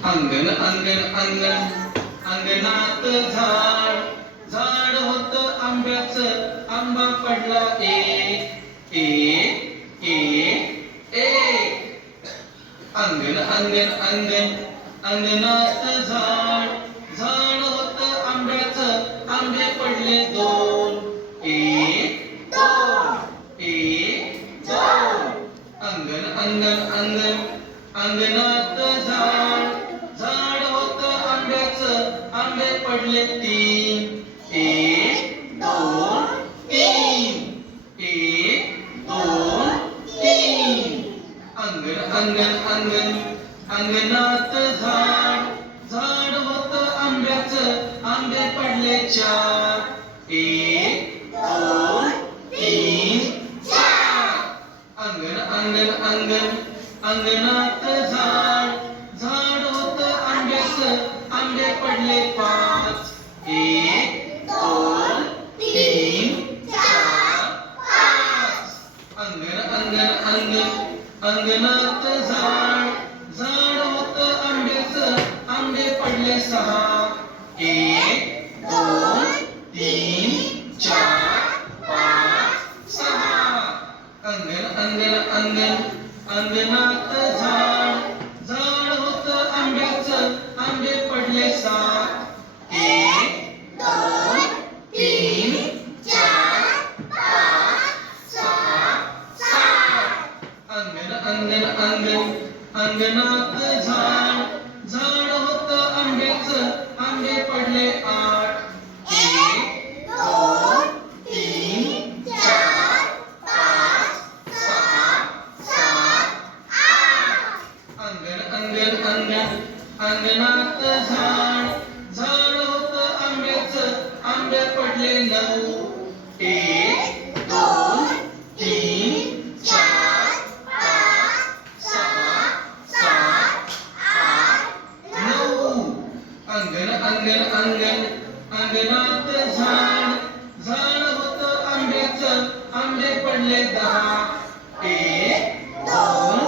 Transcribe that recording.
अंगण अंगण अंगण अंगणात झाड झाड होत आंब्याचं आंबा पडला एक एक एक एक अंगण अंगण अंगण अंगणात झाड झाड होत आंब्याचं आंबे पडले दोन एक दोन एक दोन अंगण अंगण अंगण अंगणात झाड झाड होत आंब्याचं आंबे पडले तीन एक दोन तीन एक दोन तीन अंगण अंगण अंगण अंगणात झाड झाड होत आंब्याचं आंबे पडले चार एक दोन तीन चार अंगण अंगण अंगण अंगणात झाड झाड होत आंब्याचं आंबे पडले पाच एक दोन तीन चार पाच अंगण अंगण अंगण अंगणात झाड झाड होत आंब्याचं आंबे पडले सहा एक दोन तीन चार पाच सहा अंगण अंगण अंगण अंगणात झाड झाड होत आंब्याचं आंबे पडले सात एक दोन तीन चार पाच सहा सात अंगण अंगण अंगण अंगणात झाड झाड होत आंब्याचं आंबे पडले आठ एक दोन तीन चार पाच सहा सात आठ अंगण अंगण अंगण अंगणात झाड झाड होत आंब्याचं आंबे पडले नऊ एक दोन तीन चार पाच सहा सात आठ नऊ अंगण अंगण अंगण अंगणात झाड झाड होत आंब्याचं आंबे पडले दहा एक दोन